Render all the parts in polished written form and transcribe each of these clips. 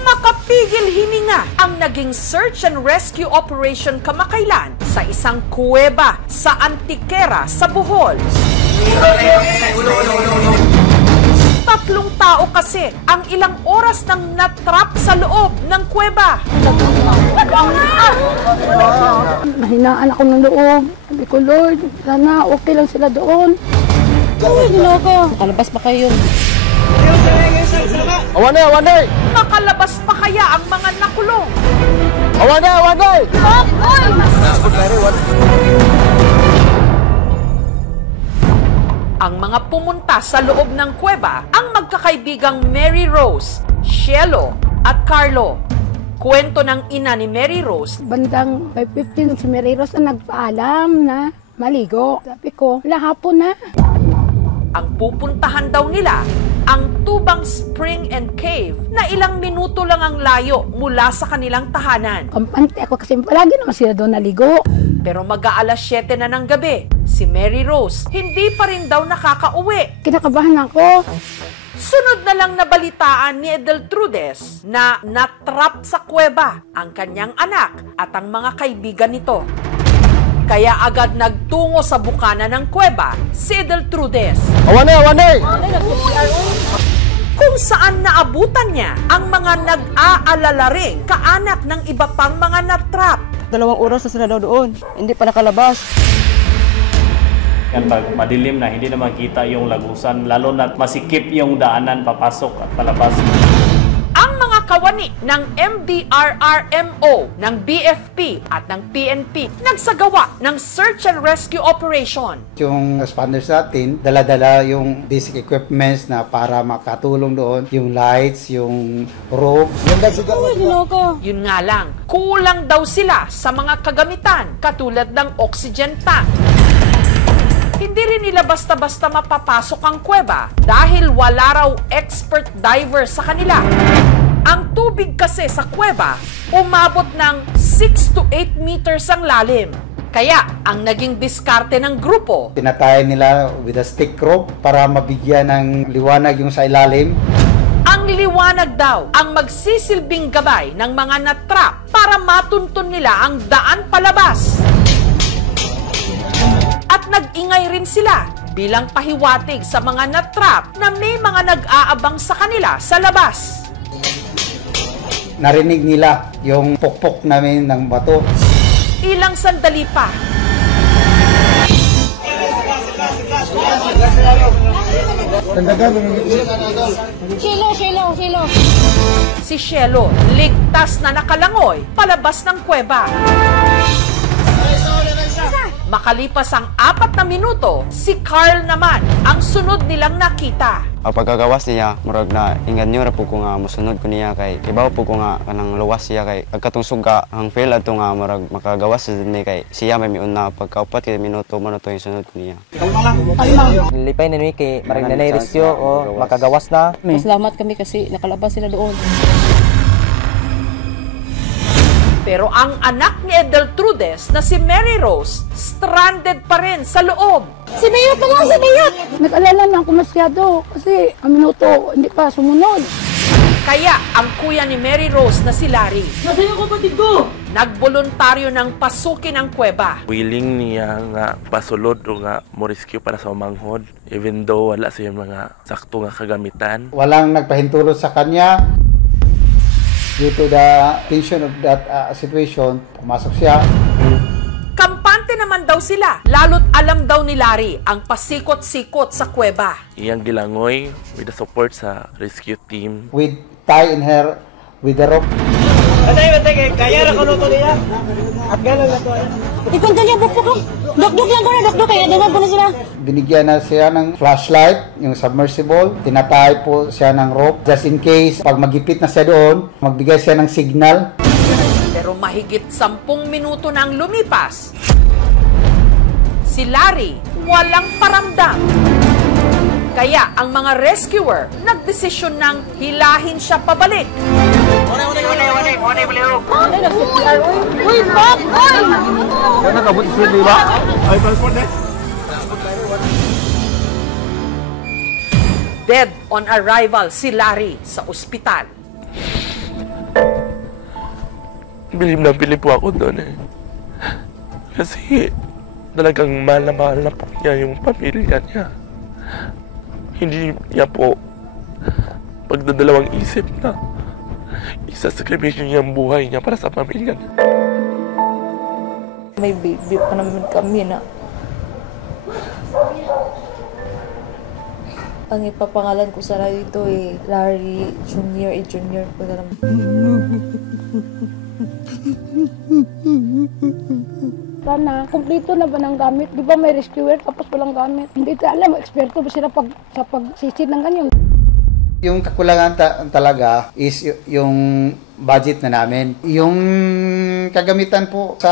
Makapigil hininga ang naging search and rescue operation kamakailan sa isang kuweba sa Antiquera sa Bohol. 3 tao kasi ang ilang oras nang natrap sa loob ng kuweba. Mahinaan ako ng loob. Sabi ko, Lord, sana okay lang sila doon. Uy, ginoko. Makalabas pa kayo. Awanay! Makalabas pa kaya ang mga nakulong? Awanay! Ang mga pumunta sa loob ng kuweba ang magkakaibigang Mary Rose, Cielo at Carlo. Kwento ng ina ni Mary Rose. Bandang 5:15 si Mary Rose na nagpaalam na maligo. Sabi ko, hapon na. Ang pupuntahan daw nila ang Tubang Spring and Cave na ilang minuto lang ang layo mula sa kanilang tahanan. Kampante ako kasi palagi naman sila doon naligo. Pero mag-aalas 7 na ng gabi, si Mary Rose hindi pa rin daw nakakauwi. Kinakabahan ako. Sunod na lang nabalitaan ni Edeltrudes na natrap sa kuweba ang kanyang anak at ang mga kaibigan nito. Kaya agad nagtungo sa bukana ng kuweba si Edeltrudes. Awanay! Kung saan naabutan niya ang mga nag-aalala ring kaanak ng iba pang mga natrap. 2 oras na sila doon, hindi pa nakalabas. Yan, pag madilim na, hindi na makita yung lagusan, lalo na masikip yung daanan papasok at palabas. Ang mga kawani ng MDRRMO, ng BFP at ng PNP nagsagawa ng search and rescue operation. Yung responders natin, dala-dala yung basic equipments na para makatulong doon, yung lights, yung rope. Yun nga lang, kulang daw sila sa mga kagamitan katulad ng oxygen tank. Hindi rin nila basta-basta mapapasok ang kuweba dahil wala raw expert diver sa kanila. Ang tubig kasi sa kuweba, umabot ng 6 to 8 meters ang lalim. Kaya, ang naging diskarte ng grupo, Tinatay nila with a stick rope para mabigyan ng liwanag yung sa ilalim. ang liwanag daw ang magsisilbing gabay ng mga natrap para matuntun nila ang daan palabas. At nag-ingay rin sila bilang pahiwatig sa mga natrap na may mga nag-aabang sa kanila sa labas. Narinig nila yung pokpok namin ng bato. Ilang sandali pa. Shelo. Si Cielo, ligtas na nakalangoy palabas ng kuweba. Makalipas ang 4 na minuto, si Carl naman ang sunod nilang nakita. Ang pagkagawas niya, murag na inganyo ra po ko nga mosunod ko niya kay ibaw po ko nga kanang luwas siya kay agkatong suga ang fail ato nga murag makagawas ni kay siya may miuna pagkaupat kay minuto man to yung sunod ko niya. Lipay na ni kay marag nanay rescue o makagawas na. Salamat kami kasi nakalabas sila doon. Pero ang anak ni Edeltrudes na si Mary Rose, stranded pa rin sa loob. Sinayot na lang, sinayot! Nag-alala na ako masyado kasi ang minuto hindi pa sumunod. Kaya ang kuya ni Mary Rose na si Larry, Nasa'yo kapatid ko! nagboluntaryo ng pasukin ang kuweba. Willing niya nga pasulod o nga mo rescue para sa umanghod even though wala siya mga sakto nga kagamitan. Walang nagpahintulot sa kanya. Due to the tension of that situation, pumasok siya. Kampante naman daw sila, lalo't alam daw ni Larry ang pasikot-sikot sa kuweba. Iyang gilangoy with the support sa rescue team. With tie in her with the rope. Kaya ra ko luto niya. At gano'n na to. Ikunta niya bukbuk ko. Dukduk lang ko na, dukduk kaya dagan po na sila. Binigyan na siya ng flashlight, yung submersible. Tinatay po siya ng rope. Just in case, pag magipit na siya doon, magbigay siya ng signal. Pero mahigit 10 minuto nang lumipas, si Larry walang paramdam. Kaya ang mga rescuer nagdesisyon ng hilahin siya pabalik. Uy, Bob! Uy! Kaya nakabot siya, di ba? Ay, transport eh. Dead on arrival si Larry sa ospital. Bilib po ako doon eh. Kasi talagang mahal na po niya yung pamilya niya. Hindi niya po pagdadalawang isip na isasakripisyo niya ang buhay niya para sa pamilya niya. May baby pa naman kami na ang ipapangalan ko sa dito Larry Jr. Jr. ko na naman. Sana, kumpleto na ba ng gamit? Di ba may rescuer tapos walang gamit? Hindi ko alam, eksperto ba sila sa pagsisid ng ganyan? Yung kakulangan talaga is yung budget na namin. Yung kagamitan po sa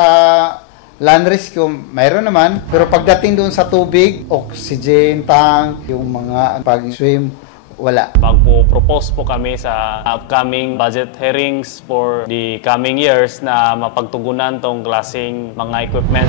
land rescue, mayroon naman. Pero pagdating doon sa tubig, oxygen tank, yung mga pag-swim, wala. Magpo-propose po kami sa upcoming budget hearings for the coming years na mapagtugunan tong klaseng mga equipment.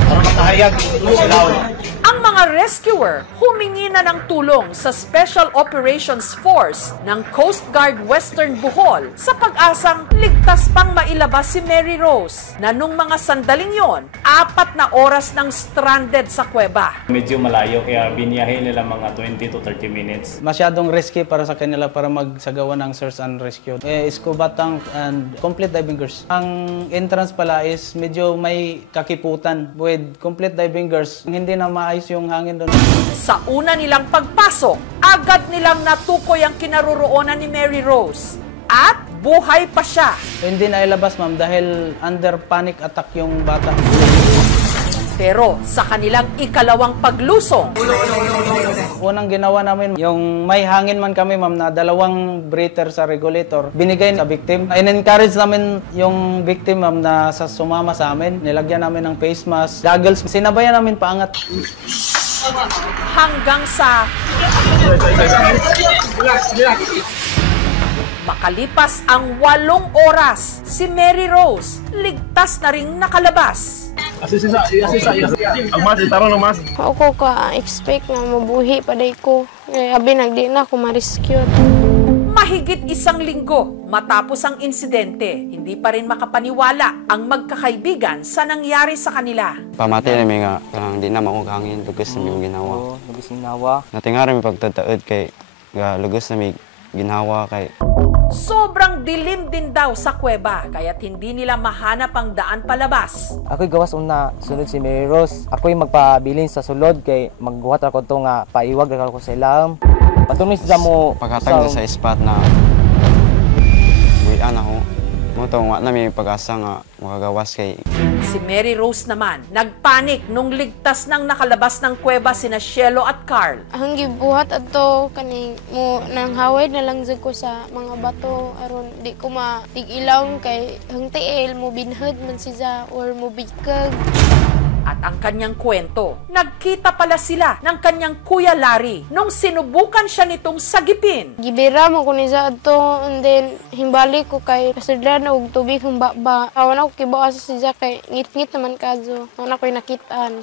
Ang mga rescuer humingi na ng tulong sa Special Operations Force ng Coast Guard Western Bohol sa pag-asang ligtas pang mailabas si Mary Rose na nung mga sandaling yon, 4 na oras nang stranded sa kuweba. Medyo malayo kaya biniyahe nila mga 20 to 30 minutes. Masyadong risky para sa kanila para magsagawa ng search and rescue. Scuba tank and complete diving gears. Ang entrance pala is medyo may kakiputan with complete diving gears. Hindi na maayos yung hangin doon. Sa una nilang pagpasok, agad nilang natukoy ang kinaroroonan ni Mary Rose at buhay pa siya. Hindi na ilabas ma'am dahil under panic attack yung bata. Pero sa kanilang ikalawang paglusong, Unang ginawa namin, yung may hangin man kami ma'am na 2 breather sa regulator, binigay sa victim. In-encourage namin yung victim ma'am na sumama sa amin. Nilagyan namin ng face mask, goggles, sinabayan namin paangat. Hanggang sa makalipas ang 8 oras, si Mary Rose ligtas na ring nakalabas. Ako ka-expect na mabuhi pa day ko. Abi nagdi na ako ma-rescue. Mahigit 1 linggo matapos ang insidente, hindi pa rin makapaniwala ang magkakaibigan sa nangyari sa kanila. Pamatay na nga, kanang di na makukangin, lugos na may ginawa. Lugos ng ginawa. Natingaran may pagtataod kay lugos na may ginawa kay. Sobrang dilim din daw sa kuweba, kaya't hindi nila mahanap ang daan palabas. Ako'y gawas una, sunod si Mary Rose. Ako'y magpabilin sa sulod kay magbuhat ako ito nga paiwag ako sa ilang. Patuloy sila mo Pagkatag sa spot na buwian ako. Mutong wa na may pag-asa nga makagawas kay. Si Mary Rose naman, nagpanik nung ligtas nang nakalabas ng kuweba sina Shelo at Carl. Ang gibuhat ato kaning mo nang haway na lang jud ko sa mga bato aron di ko matig-ilaw kay hang tiil mo binhad man siya or mo bigkag. At ang kanyang kwento, nagkita pala sila ng kanyang Kuya Larry nung sinubukan siya nitong sagipin. Gibira mo ko ni sa ato and then himbalik ko kay pasidran og tubig hang baba. Awan ako kibawa sa siya kay ngit-ngit naman kadyo. Ana ko'y nakitaan.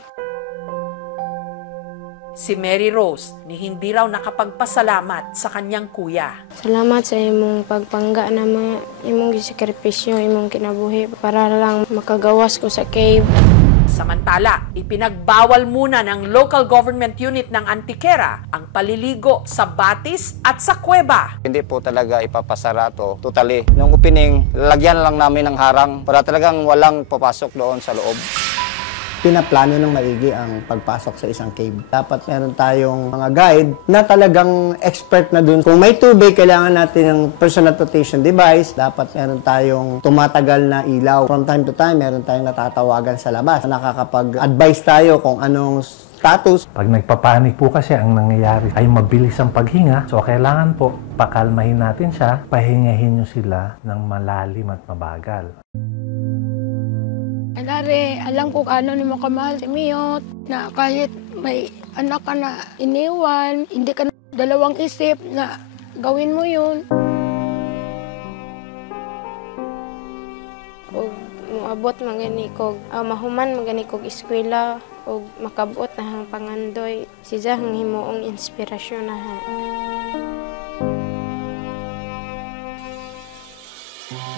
Si Mary Rose ni hindi raw nakapagpasalamat sa kanyang kuya. Salamat sa imong pagpangga na imong gisakripisyo, imong kinabuhi para lang makagawas ko sa cave. Samantala, ipinagbawal muna ng local government unit ng Antiquera ang paliligo sa batis at sa kuweba. Hindi po talaga ipapasara to totally. Nung opening, lagyan lang namin ng harang para talagang walang papasok doon sa loob. Pinaplano ng maigi ang pagpasok sa isang cave. Dapat meron tayong mga guide na talagang expert na dun. Kung may tubig, kailangan natin ng personal protection device. Dapat meron tayong tumatagal na ilaw. From time to time, meron tayong natatawagan sa labas. Nakakapag-advise tayo kung anong status. Pag nagpapanik po kasi ang nangyayari ay mabilis ang paghinga. So kailangan po pakalmahin natin siya. Pahingahin nyo sila ng malalim at mabagal. Larry, alam ko ano ni mo kamahal si Miyot, na kahit may anak ka na iniwan, hindi ka na dalawang isip na gawin mo yun. Og moabot magani kog mahuman magani kog eskwela og makabot na hang pangandoy siya hang himuong inspirasyon na. Bye.